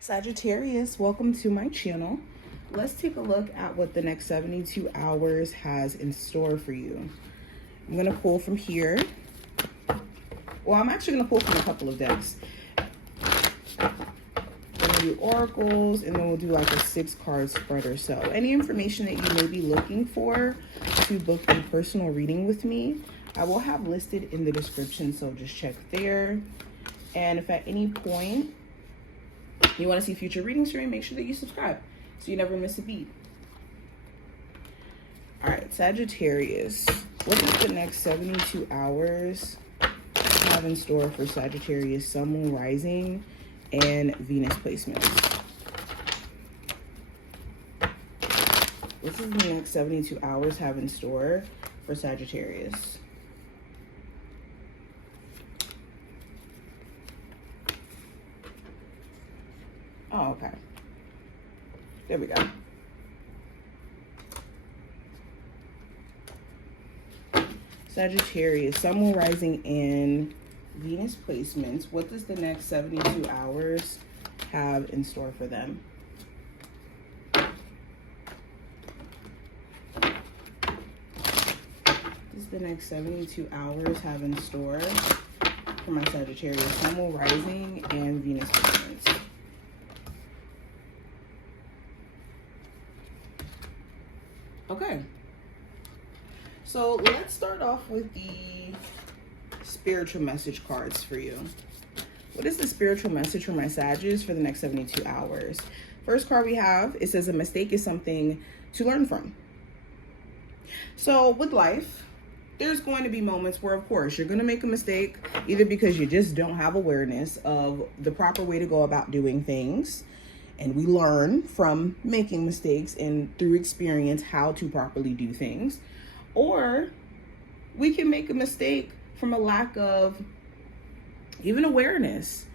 Sagittarius, welcome to my channel. Let's take a look at what the next 72 hours has in store for you. I'm going to pull from here. Well, I'm actually going to pull from a couple of decks. We're going to do oracles, and then we'll do like a 6-card spread or so. Any information that you may be looking for to book a personal reading with me, I will have listed in the description, so just check there. And if at any point you want to see future readings from me, make sure that you subscribe so you never miss a beat. All right, Sagittarius. What does the next 72 hours have in store for Sagittarius, Sun, Moon, Rising, and Venus placements? What does the next 72 hours have in store for Sagittarius? Oh, okay. There we go. Sagittarius, Sun, Moon, Rising, and Venus placements. What does the next 72 hours have in store for them? What does the next 72 hours have in store for my Sagittarius, Sun, Moon, Rising, and Venus placements? Okay, so let's start off with the spiritual message cards for you. What is the spiritual message for my Sagittarius for the next 72 hours? First card we have, it says a mistake is something to learn from. So with life, there's going to be moments where, of course, you're going to make a mistake, either because you just don't have awareness of the proper way to go about doing things. And we learn from making mistakes and through experience how to properly do things. Or we can make a mistake from a lack of even awareness.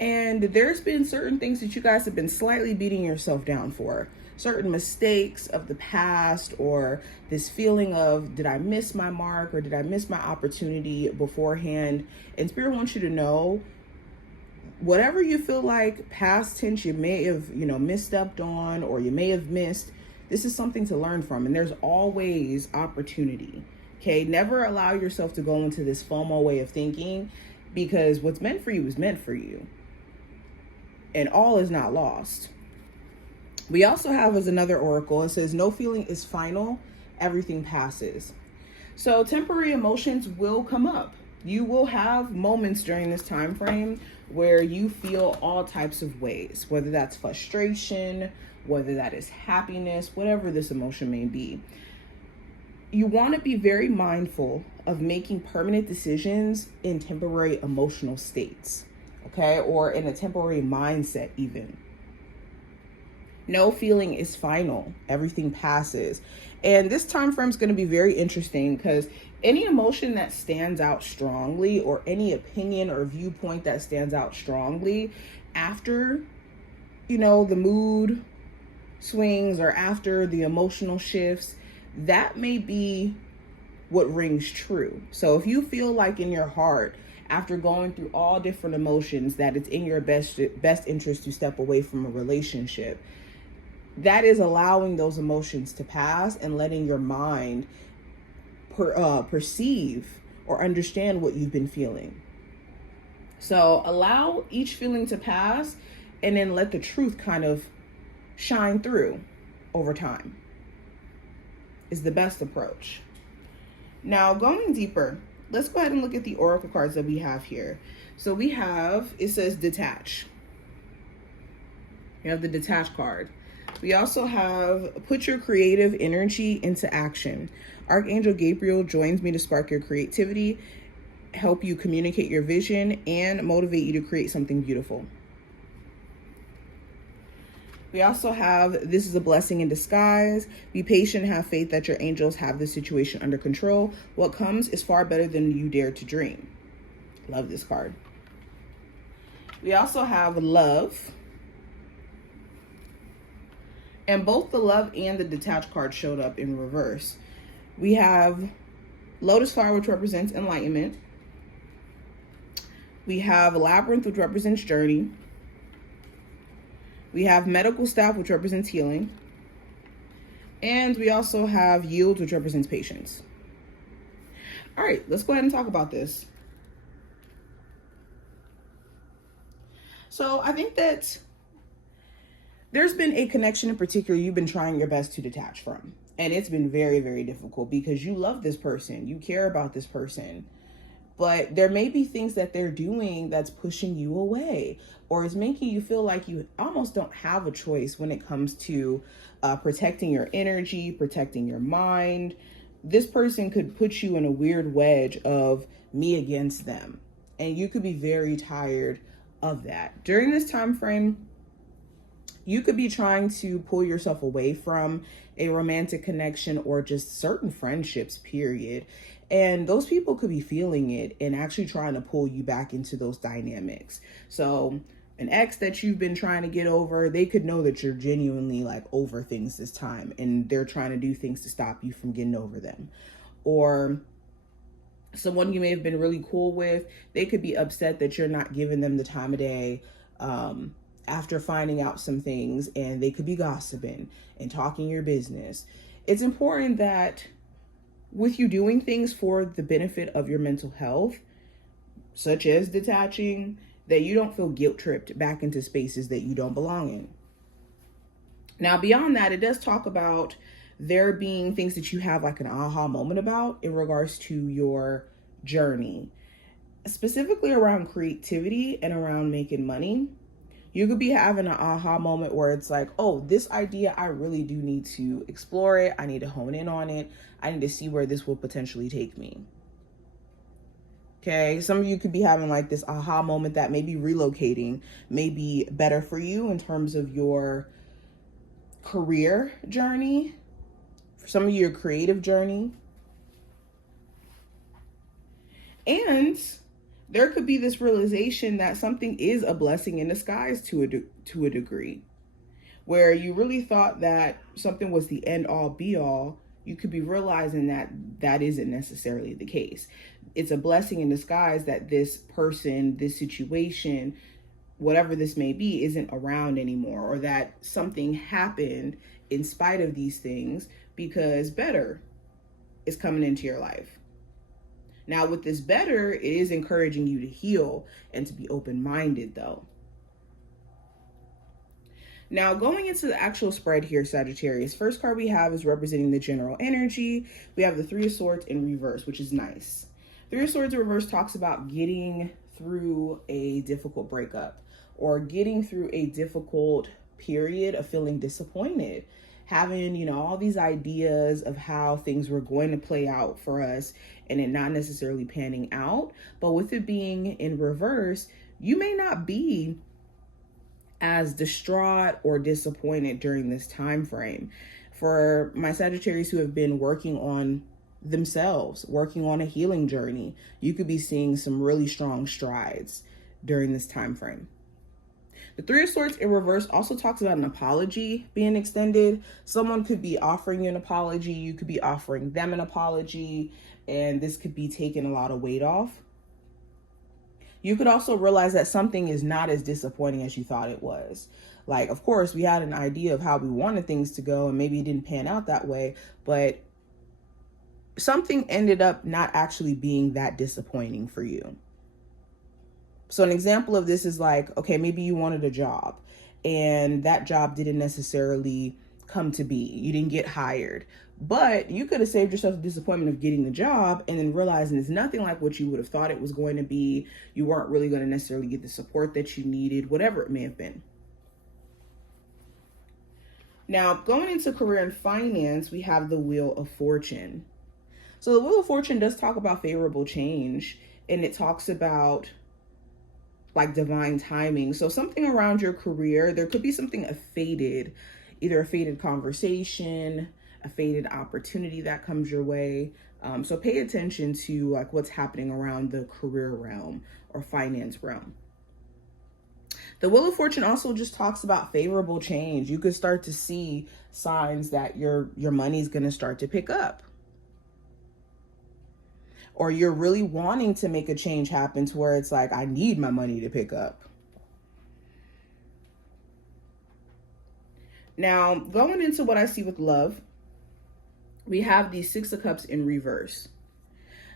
And there's been certain things that you guys have been slightly beating yourself down for. Certain mistakes of the past, or this feeling of, did I miss my mark, or did I miss my opportunity beforehand? And Spirit wants you to know, whatever you feel like past tense you may have, misstepped on, or you may have missed, this is something to learn from. And there's always opportunity. Okay, never allow yourself to go into this FOMO way of thinking, because what's meant for you is meant for you. And all is not lost. We also have as another oracle, it says, no feeling is final, everything passes. So temporary emotions will come up. You will have moments during this time frame where you feel all types of ways, whether that's frustration, whether that is happiness, whatever this emotion may be. You want to be very mindful of making permanent decisions in temporary emotional states, okay? Or in a temporary mindset even. No feeling is final. Everything passes. And this time frame is going to be very interesting, because any emotion that stands out strongly, or any opinion or viewpoint that stands out strongly after, the mood swings, or after the emotional shifts, that may be what rings true. So if you feel like in your heart, after going through all different emotions, that it's in your best interest to step away from a relationship, that is allowing those emotions to pass and letting your mind perceive or understand what you've been feeling. So allow each feeling to pass, and then let the truth kind of shine through over time is the best approach. Now, going deeper, let's go ahead and look at the oracle cards that we have here. So we have, it says detach. You have the detach card. We also have put your creative energy into action. Archangel Gabriel joins me to spark your creativity, help you communicate your vision, and motivate you to create something beautiful. We also have, this is a blessing in disguise. Be patient, have faith that your angels have the situation under control. What comes is far better than you dare to dream. Love this card. We also have love. And both the love and the detached card showed up in reverse. We have lotus flower, which represents enlightenment. We have a labyrinth, which represents journey. We have medical staff, which represents healing. And we also have yield, which represents patience. All right, let's go ahead and talk about this. So I think that there's been a connection in particular you've been trying your best to detach from. And it's been very, very difficult because you love this person. You care about this person. But there may be things that they're doing that's pushing you away, or is making you feel like you almost don't have a choice when it comes to protecting your energy, protecting your mind. This person could put you in a weird wedge of me against them. And you could be very tired of that. During this time frame, you could be trying to pull yourself away from a romantic connection or just certain friendships, period. And those people could be feeling it and actually trying to pull you back into those dynamics. So an ex that you've been trying to get over, they could know that you're genuinely like over things this time, and they're trying to do things to stop you from getting over them. Or someone you may have been really cool with, they could be upset that you're not giving them the time of day after finding out some things, and they could be gossiping and talking your business. It's important that with you doing things for the benefit of your mental health, such as detaching, that you don't feel guilt tripped back into spaces that you don't belong in. Now, beyond that, it does talk about there being things that you have like an aha moment about in regards to your journey, specifically around creativity and around making money. You could be having an aha moment where it's like, oh, this idea, I really do need to explore it. I need to hone in on it. I need to see where this will potentially take me. Okay, some of you could be having like this aha moment that maybe relocating may be better for you in terms of your career journey, for some of you, your creative journey. And there could be this realization that something is a blessing in disguise to a degree, where you really thought that something was the end all be all. You could be realizing that that isn't necessarily the case. It's a blessing in disguise that this person, this situation, whatever this may be, isn't around anymore, or that something happened in spite of these things because better is coming into your life. Now, with this better, it is encouraging you to heal and to be open-minded, though. Now, going into the actual spread here, Sagittarius, first card we have is representing the general energy. We have the Three of Swords in reverse, which is nice. Three of Swords in reverse talks about getting through a difficult breakup or getting through a difficult period of feeling disappointed, having, all these ideas of how things were going to play out for us and it not necessarily panning out. But with it being in reverse, you may not be as distraught or disappointed during this time frame. For my Sagittarius who have been working on themselves, working on a healing journey, you could be seeing some really strong strides during this time frame. The Three of Swords in reverse also talks about an apology being extended. Someone could be offering you an apology. You could be offering them an apology, and this could be taking a lot of weight off. You could also realize that something is not as disappointing as you thought it was. Like, of course, we had an idea of how we wanted things to go, and maybe it didn't pan out that way, but something ended up not actually being that disappointing for you. So an example of this is like, okay, maybe you wanted a job and that job didn't necessarily come to be. You didn't get hired, but you could have saved yourself the disappointment of getting the job and then realizing it's nothing like what you would have thought it was going to be. You weren't really going to necessarily get the support that you needed, whatever it may have been. Now, going into career and finance, we have the Wheel of Fortune. So the Wheel of Fortune does talk about favorable change, and it talks about like divine timing. So something around your career, there could be something fated, either a fated conversation, a fated opportunity that comes your way. So pay attention to like what's happening around the career realm or finance realm. The Wheel of Fortune also just talks about favorable change. You could start to see signs that your money is going to start to pick up. Or you're really wanting to make a change happen to where it's like, I need my money to pick up. Now, going into what I see with love, we have the Six of Cups in reverse.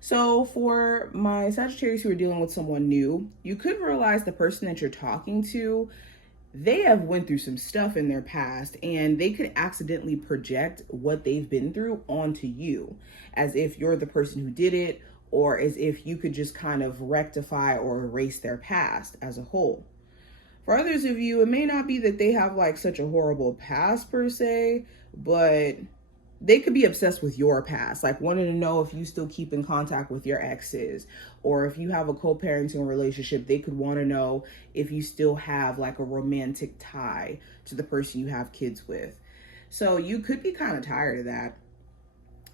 So for my Sagittarius who are dealing with someone new, you could realize the person that you're talking to, they have went through some stuff in their past, and they could accidentally project what they've been through onto you, as if you're the person who did it, or as if you could just kind of rectify or erase their past as a whole. For others of you, it may not be that they have like such a horrible past per se, but they could be obsessed with your past, like wanting to know if you still keep in contact with your exes, or if you have a co-parenting relationship, they could want to know if you still have like a romantic tie to the person you have kids with. So you could be kind of tired of that,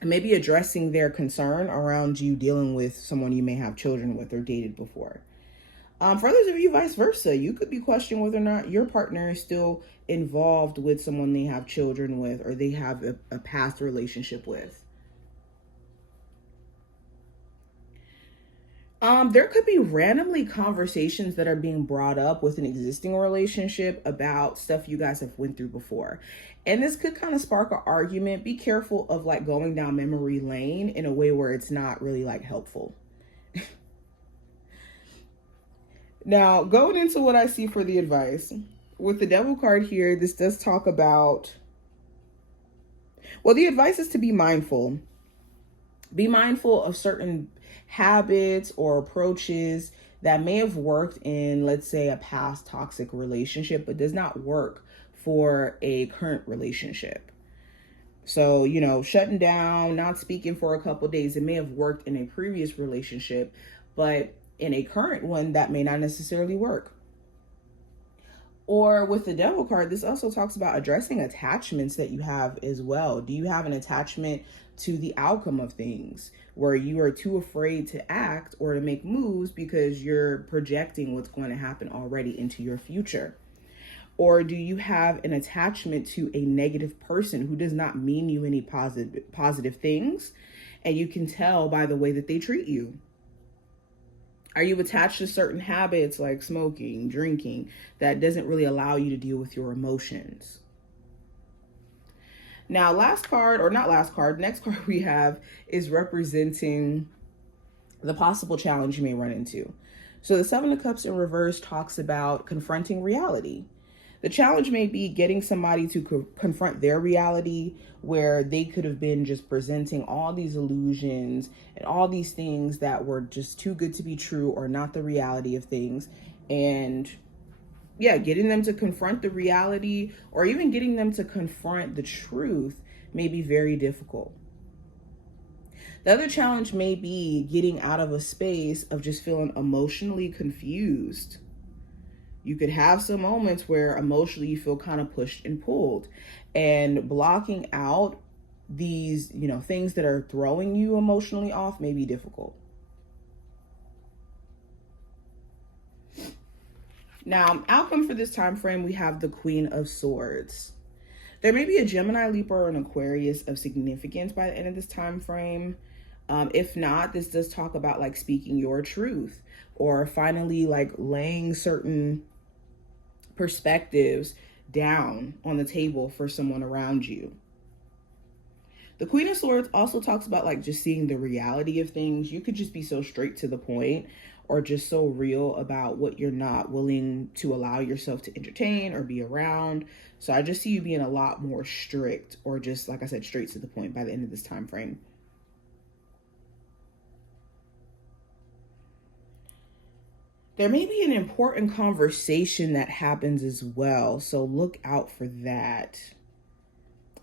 and maybe addressing their concern around you dealing with someone you may have children with or dated before. For others of you, vice versa, you could be questioning whether or not your partner is still involved with someone they have children with or they have a past relationship with. There could be randomly conversations that are being brought up with an existing relationship about stuff you guys have went through before. And this could kind of spark an argument. Be careful of like going down memory lane in a way where it's not really like helpful. Now, going into what I see for the advice, with the Devil card here, this does talk about, well, the advice is to be mindful. Be mindful of certain habits or approaches that may have worked in, let's say, a past toxic relationship, but does not work for a current relationship. So, you know, shutting down, not speaking for a couple days, it may have worked in a previous relationship, but in a current one, that may not necessarily work. Or with the Devil card, this also talks about addressing attachments that you have as well. Do you have an attachment to the outcome of things where you are too afraid to act or to make moves because you're projecting what's going to happen already into your future? Or do you have an attachment to a negative person who does not mean you any positive things, and you can tell by the way that they treat you? Are you attached to certain habits like smoking, drinking, that doesn't really allow you to deal with your emotions? Now, next card we have is representing the possible challenge you may run into. So the Seven of Cups in reverse talks about confronting reality. The challenge may be getting somebody to confront their reality, where they could have been just presenting all these illusions and all these things that were just too good to be true or not the reality of things. And yeah, getting them to confront the reality or even getting them to confront the truth may be very difficult. The other challenge may be getting out of a space of just feeling emotionally confused. You could have some moments where emotionally you feel kind of pushed and pulled, and blocking out these, things that are throwing you emotionally off may be difficult. Now, outcome for this time frame, we have the Queen of Swords. There may be a Gemini, Libra, or an Aquarius of significance by the end of this time frame. If not, this does talk about like speaking your truth or finally like laying certain perspectives down on the table for someone around you. The Queen of Swords also talks about like just seeing the reality of things. You could just be so straight to the point or just so real about what you're not willing to allow yourself to entertain or be around. So I just see you being a lot more strict or just, like I said, straight to the point by the end of this time frame. There may be an important conversation that happens as well, so look out for that.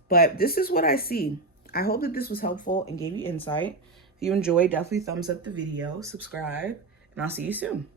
But this is what I see. I hope that this was helpful and gave you insight. If you enjoyed, definitely thumbs up the video, subscribe, and I'll see you soon.